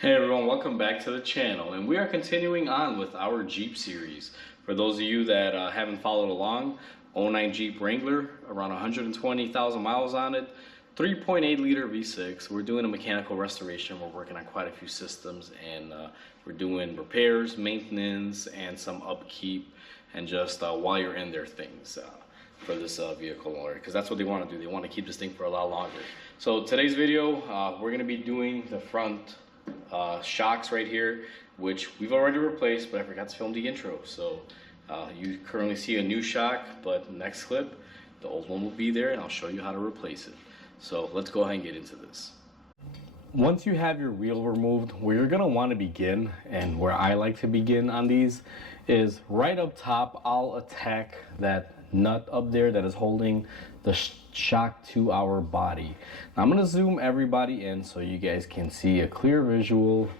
Hey everyone, welcome back to the channel, and we are continuing on with our Jeep series. For those of you that haven't followed along, '09 Jeep Wrangler, around 120,000 miles on it, 3.8 liter V6. We're doing a mechanical restoration. We're working on quite a few systems, and we're doing repairs, maintenance, and some upkeep, and just while you're in there things for this vehicle owner, because that's what they want to do. They want to keep this thing for a lot longer. So today's video, we're going to be doing the front shocks right here, which we've already replaced, but I forgot to film the intro. So you currently see a new shock, but next clip the old one will be there and I'll show you how to replace it. So let's go ahead and get into this. Once you have your wheel removed, where you're going to want to begin, and where I like to begin on these, is right up top. I'll attack that nut up there that is holding the shock to our body. Now, I'm going to zoom everybody in so you guys can see a clear visual,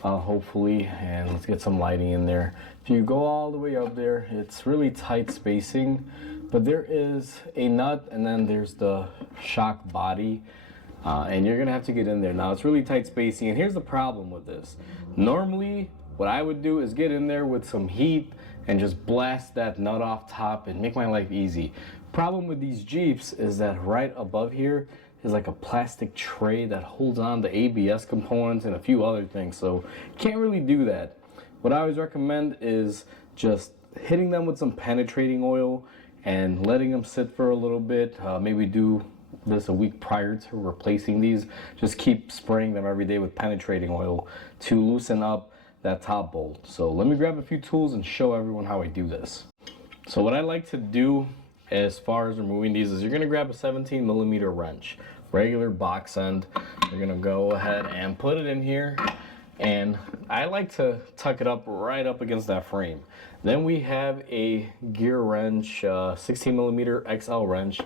hopefully, and let's get some lighting in there. If you go all the way up there, it's really tight spacing, but there is a nut and then there's the shock body. And you're gonna have to get in there. Now it's really tight spacing, and here's the problem with this. Normally, what I would do is get in there with some heat and just blast that nut off top and make my life easy. Problem with these Jeeps is that right above here is like a plastic tray that holds on the ABS components and a few other things, so can't really do that. What I always recommend is just hitting them with some penetrating oil and letting them sit for a little bit. Maybe do this a week prior to replacing these. Just keep spraying them every day with penetrating oil to loosen up that top bolt. So let me grab a few tools and show everyone how I do this. So what I like to do as far as removing these is you're going to grab a 17mm wrench, regular box end. You're going to go ahead and put it in here, and I like to tuck it up right up against that frame. Then we have a gear wrench, 16mm XL wrench,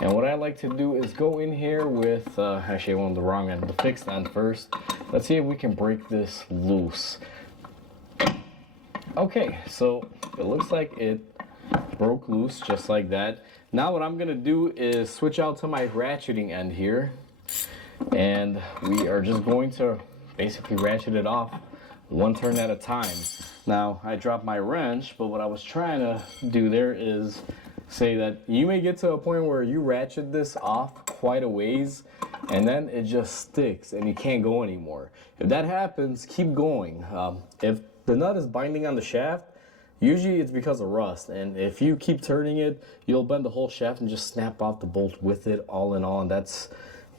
and what I like to do is go in here with, actually I went on the wrong end, the fixed end first. Let's see if we can break this loose. Okay, so it looks like it broke loose just like that. Now what I'm gonna do is switch out to my ratcheting end here, and we are just going to basically ratchet it off one turn at a time. Now I dropped my wrench, but what I was trying to do there is say that you may get to a point where you ratchet this off quite a ways and then it just sticks and you can't go anymore. If that happens, keep going. If the nut is binding on the shaft, usually it's because of rust, and if you keep turning it, you'll bend the whole shaft and just snap off the bolt with it all in all, and that's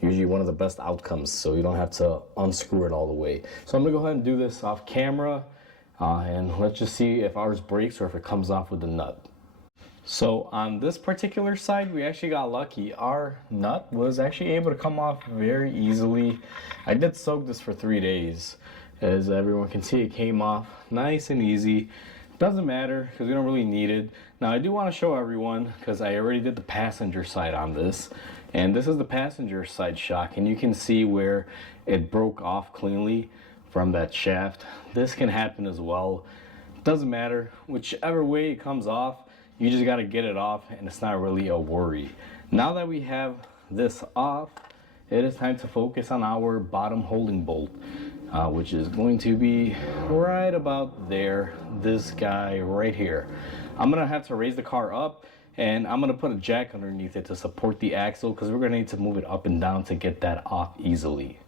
usually one of the best outcomes, so you don't have to unscrew it all the way. So I'm gonna go ahead and do this off camera, and let's just see if ours breaks or if it comes off with the nut. So on this particular side, we actually got lucky. Our nut was actually able to come off very easily. I did soak this for 3 days. As everyone can see, it came off nice and easy. Doesn't matter because we don't really need it. Now I do want to show everyone, because I already did the passenger side on this, and this is the passenger side shock, and you can see where it broke off cleanly from that shaft. This can happen as well. Doesn't matter, whichever way it comes off, you just got to get it off, and it's not really a worry. Now that we have this off, it is time to focus on our bottom holding bolt, which is going to be right about there, this guy right here. I'm gonna have to raise the car up, and I'm gonna put a jack underneath it to support the axle, because we're gonna need to move it up and down to get that off easily.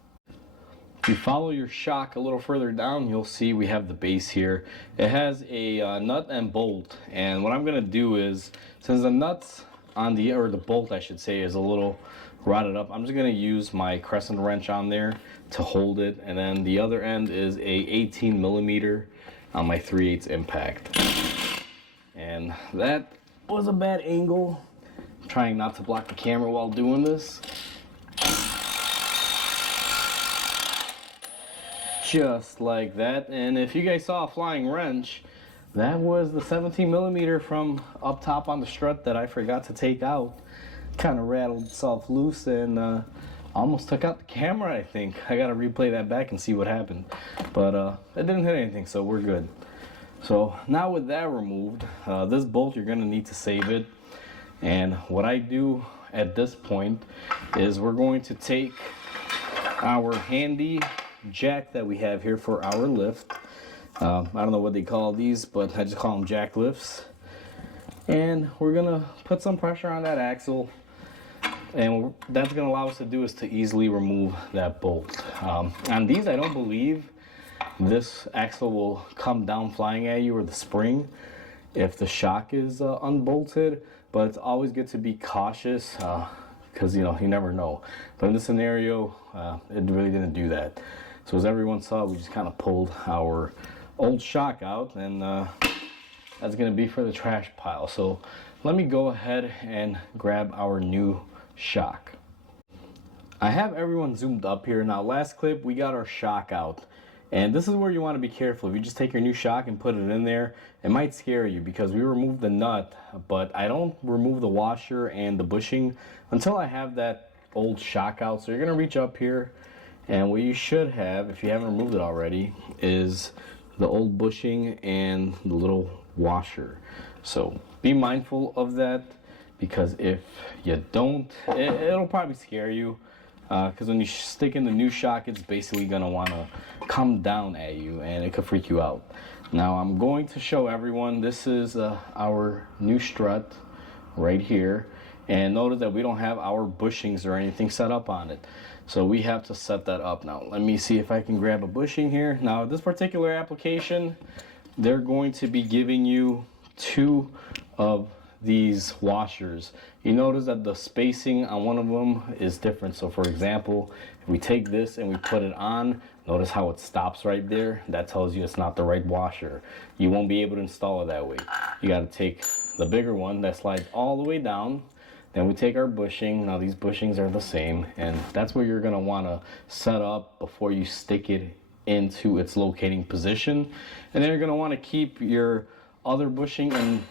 If you follow your shock a little further down, you'll see we have the base here. It has a nut and bolt, and what I'm gonna do is, since the nuts on the, or the bolt I should say, is a little rotted up, I'm just gonna use my crescent wrench on there to hold it, and then the other end is a 18mm on my 3/8 impact. And that was a bad angle. I'm trying not to block the camera while doing this. Just like that. And if you guys saw a flying wrench, that was the 17mm from up top on the strut that I forgot to take out. Kind of rattled itself loose and almost took out the camera, I think. I gotta replay that back and see what happened. But it didn't hit anything, so we're good. So now with that removed, this bolt, you're gonna need to save it. And what I do at this point is we're going to take our handy jack that we have here for our lift. I don't know what they call these, but I just call them jack lifts. And we're gonna put some pressure on that axle, and that's gonna allow us to do is to easily remove that bolt. On these, I don't believe this axle will come down flying at you, or the spring, if the shock is unbolted, but it's always good to be cautious because you never know. But in this scenario, it really didn't do that. So as everyone saw, we just kind of pulled our old shock out, and that's going to be for the trash pile. So let me go ahead and grab our new shock. I have everyone zoomed up here. Now last clip we got our shock out, and this is where you want to be careful. If you just take your new shock and put it in there, it might scare you because we removed the nut, but I don't remove the washer and the bushing until I have that old shock out. So you're going to reach up here, and what you should have, if you haven't removed it already, is the old bushing and the little washer. So be mindful of that, because if you don't, it'll probably scare you, because when you stick in the new shock, it's basically going to want to come down at you, and it could freak you out. Now I'm going to show everyone, this is our new strut right here, and notice that we don't have our bushings or anything set up on it. So we have to set that up. Now let me see if I can grab a bushing here. Now this particular application, they're going to be giving you 2 of these washers. You notice that the spacing on one of them is different. So for example, if we take this and we put it on, notice how it stops right there. That tells you it's not the right washer. You won't be able to install it that way. You got to take the bigger one that slides all the way down. Then we take our bushing. Now these bushings are the same, and that's where you're going to want to set up before you stick it into its locating position. And then you're going to want to keep your other bushing and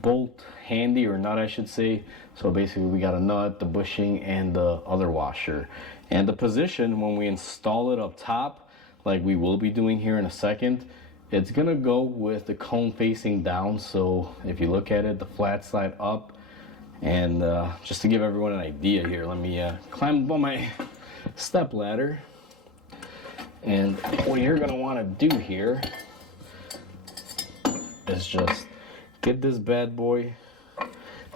bolt handy, or nut I should say. So basically we got a nut, the bushing, and the other washer. And the position when we install it up top, like we will be doing here in a second, it's gonna go with the cone facing down. So if you look at it, the flat side up. And just to give everyone an idea here, let me climb up on my step ladder. And what you're gonna wanna do here is just get this bad boy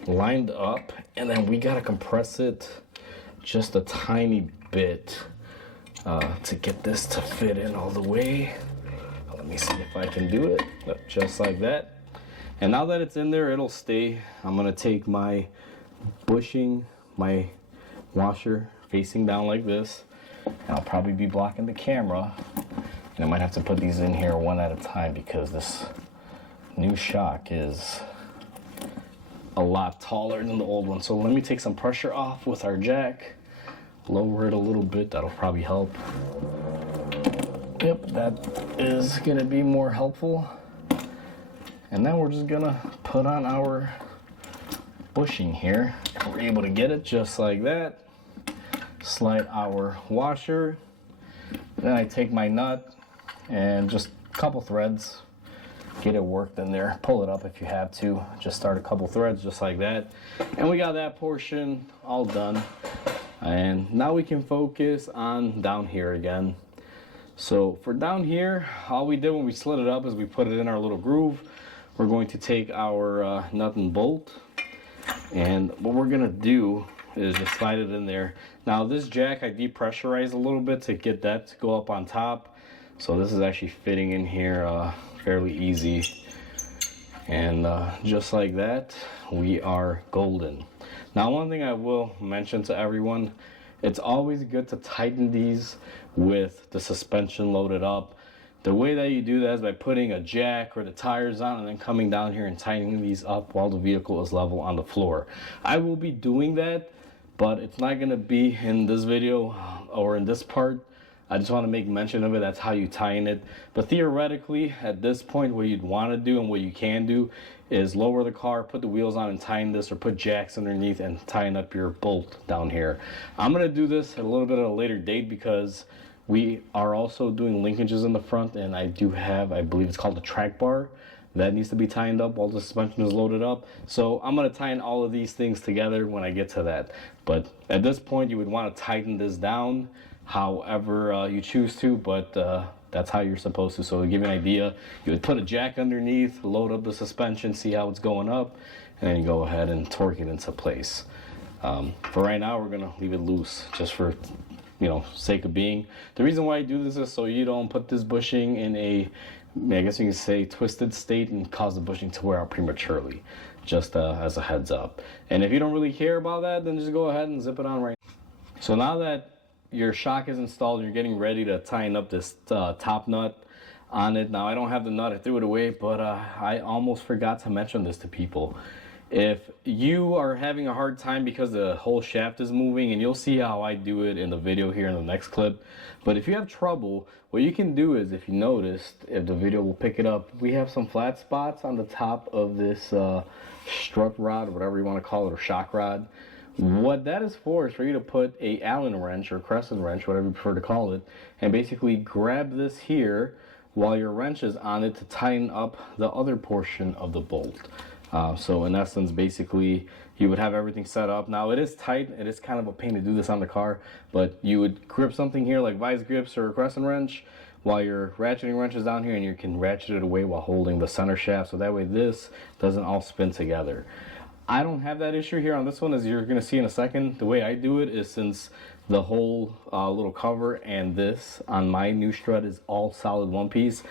lined up, and then we gotta compress it just a tiny bit to get this to fit in all the way. Let me see if I can do it. Just like that. And now that it's in there, it'll stay. I'm gonna take my bushing, my washer facing down like this, and I'll probably be blocking the camera, and I might have to put these in here one at a time because this new shock is a lot taller than the old one. So let me take some pressure off with our jack, lower it a little bit. That'll probably help. Yep, that is gonna be more helpful. And now we're just gonna put on our bushing here. We're able to get it just like that. Slide our washer. Then I take my nut and just a couple threads, get it worked in there. Pull it up if you have to. Just start a couple threads just like that. And we got that portion all done. And now we can focus on down here again. So for down here, all we did when we slid it up is we put it in our little groove. We're going to take our nut and bolt, and what we're gonna do is just slide it in there. Now this jack I depressurized a little bit to get that to go up on top, so this is actually fitting in here fairly easy. And just like that, we are golden. Now one thing I will mention to everyone, it's always good to tighten these with the suspension loaded up. The way that you do that is by putting a jack or the tires on and then coming down here and tightening these up while the vehicle is level on the floor. I will be doing that, but it's not going to be in this video or in this part. I just want to make mention of it. That's how you tighten it. But theoretically, at this point, what you'd want to do and what you can do is lower the car, put the wheels on and tighten this, or put jacks underneath and tighten up your bolt down here. I'm going to do this at a little bit at a later date because we are also doing linkages in the front, and I do have, I believe it's called a track bar, that needs to be tightened up while the suspension is loaded up. So I'm going to tighten all of these things together when I get to that. But at this point, you would want to tighten this down however you choose to, but that's how you're supposed to. So to give you an idea, you would put a jack underneath, load up the suspension, see how it's going up, and then you go ahead and torque it into place. For right now, we're gonna leave it loose just for, sake of being. The reason why I do this is so you don't put this bushing in a, I guess you can say, twisted state and cause the bushing to wear out prematurely, just as a heads up. And if you don't really care about that, then just go ahead and zip it on right now. So now that your shock is installed and you're getting ready to tighten up this top nut on it. Now I don't have the nut, I threw it away, but I almost forgot to mention this to people. If you are having a hard time because the whole shaft is moving, and you'll see how I do it in the video here in the next clip, but if you have trouble, what you can do is, if you noticed, if the video will pick it up, we have some flat spots on the top of this strut rod, or whatever you want to call it, or shock rod. What that is for is for you to put a Allen wrench or crescent wrench, whatever you prefer to call it, and basically grab this here while your wrench is on it to tighten up the other portion of the bolt. So in essence, basically, you would have everything set up. Now it is tight, it is kind of a pain to do this on the car, but you would grip something here like vice grips or a crescent wrench while your ratcheting wrench is down here, and you can ratchet it away while holding the center shaft, so that way this doesn't all spin together. I don't have that issue here on this one, as you're going to see in a second. The way I do it is, since the whole little cover and this on my new strut is all solid one piece,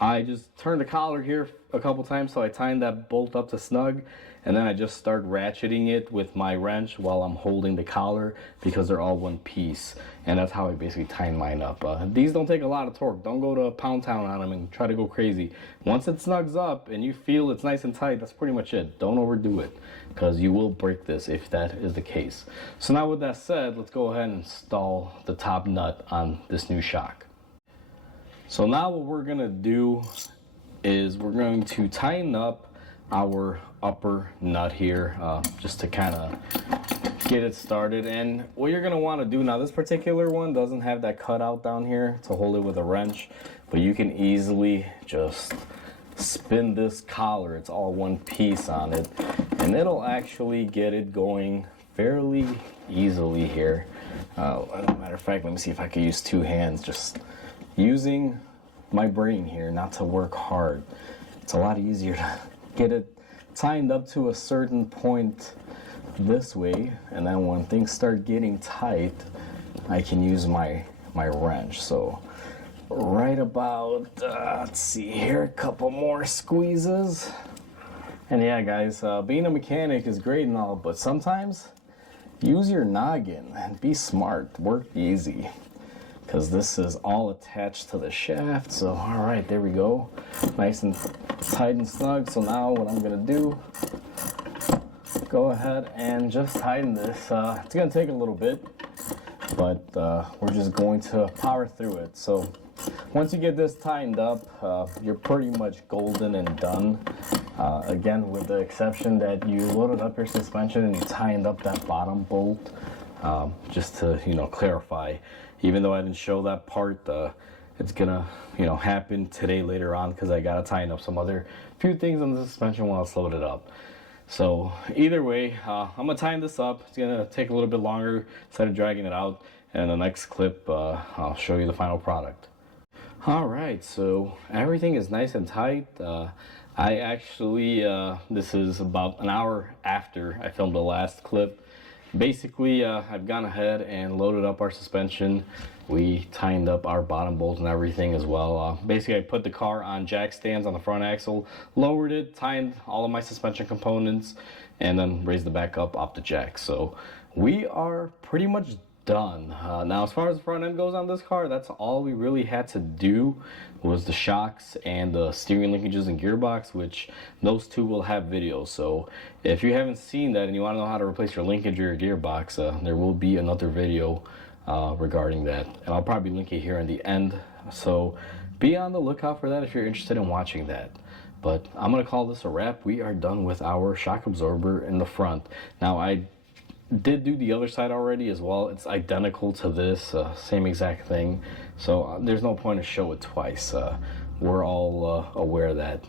I just turn the collar here a couple times so I tighten that bolt up to snug, and then I just start ratcheting it with my wrench while I'm holding the collar, because they're all one piece, and that's how I basically tighten mine up. These don't take a lot of torque. Don't go to pound town on them and try to go crazy. Once it snugs up and you feel it's nice and tight, that's pretty much it. Don't overdo it, because you will break this if that is the case. So now with that said, let's go ahead and install the top nut on this new shock. So now what we're gonna do is we're going to tighten up our upper nut here, just to kind of get it started. And what you're gonna want to do now, this particular one doesn't have that cutout down here to hold it with a wrench, but you can easily just spin this collar. It's all one piece on it, and it'll actually get it going fairly easily here. As a matter of fact, let me see if I can use two hands, just using my brain here, not to work hard. It's a lot easier to get it tightened up to a certain point this way, and then when things start getting tight, I can use my wrench. So right about, let's see here, a couple more squeezes. And yeah, guys, being a mechanic is great and all, but sometimes use your noggin and be smart, work easy, because this is all attached to the shaft. So all right, there we go, nice and tight and snug. So now what I'm gonna do, go ahead and just tighten this. It's gonna take a little bit, but we're just going to power through it. So once you get this tightened up, you're pretty much golden and done. Again, with the exception that you loaded up your suspension and you tightened up that bottom bolt, just to clarify. Even though I didn't show that part, it's gonna happen today later on, because I gotta tighten up some other few things on the suspension while it's loaded up. So either way, I'm gonna tighten this up. It's gonna take a little bit longer instead of dragging it out, and in the next clip I'll show you the final product. Alright, so everything is nice and tight. I actually, this is about an hour after I filmed the last clip. Basically, I've gone ahead and loaded up our suspension. We tightened up our bottom bolts and everything as well. Basically, I put the car on jack stands on the front axle, lowered it, tightened all of my suspension components, and then raised the back up off the jack. So we are pretty much done. Now, as far as the front end goes on this car, that's all we really had to do, was the shocks and the steering linkages and gearbox, which those two will have videos. So if you haven't seen that and you want to know how to replace your linkage or your gearbox, there will be another video regarding that, and I'll probably link it here in the end. So be on the lookout for that if you're interested in watching that. But I'm gonna call this a wrap. We are done with our shock absorber in the front. Now, I did do the other side already as well. It's identical to this, same exact thing, so there's no point to show it twice. We're all aware that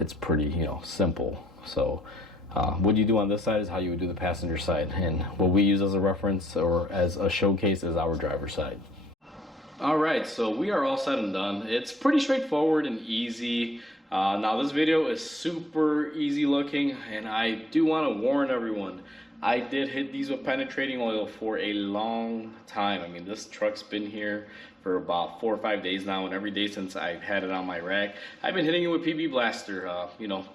it's pretty simple. So what you do on this side is how you would do the passenger side, and what we use as a reference or as a showcase is our driver's side. Alright, so we are all said and done. It's pretty straightforward and easy. Now this video is super easy looking, and I do want to warn everyone, I did hit these with penetrating oil for a long time. I mean, this truck's been here for about 4 or 5 days now, and every day since I've had it on my rack, I've been hitting it with PB Blaster,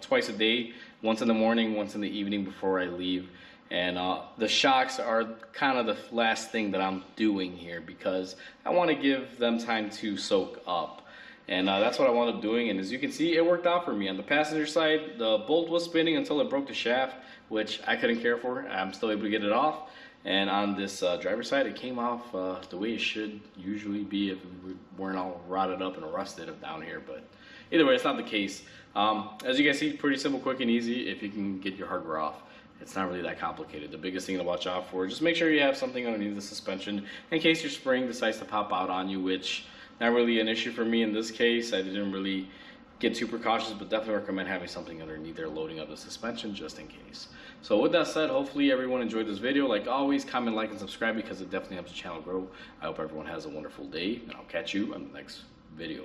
twice a day, once in the morning, once in the evening before I leave. And the shocks are kind of the last thing that I'm doing here because I want to give them time to soak up. And that's what I wound up doing, and as you can see, it worked out for me. On the passenger side, the bolt was spinning until it broke the shaft, which I couldn't care for. I'm still able to get it off. And on this driver's side, it came off the way it should usually be if we weren't all rotted up and rusted down here. But either way, it's not the case. As you guys see, pretty simple, quick, and easy if you can get your hardware off. It's not really that complicated. The biggest thing to watch out for, just make sure you have something underneath the suspension in case your spring decides to pop out on you, which not really an issue for me in this case. I didn't really get too precautious, but definitely recommend having something underneath there loading up the suspension just in case. So with that said, hopefully everyone enjoyed this video. Like always, comment, like, and subscribe because it definitely helps the channel grow. I hope everyone has a wonderful day, and I'll catch you on the next video.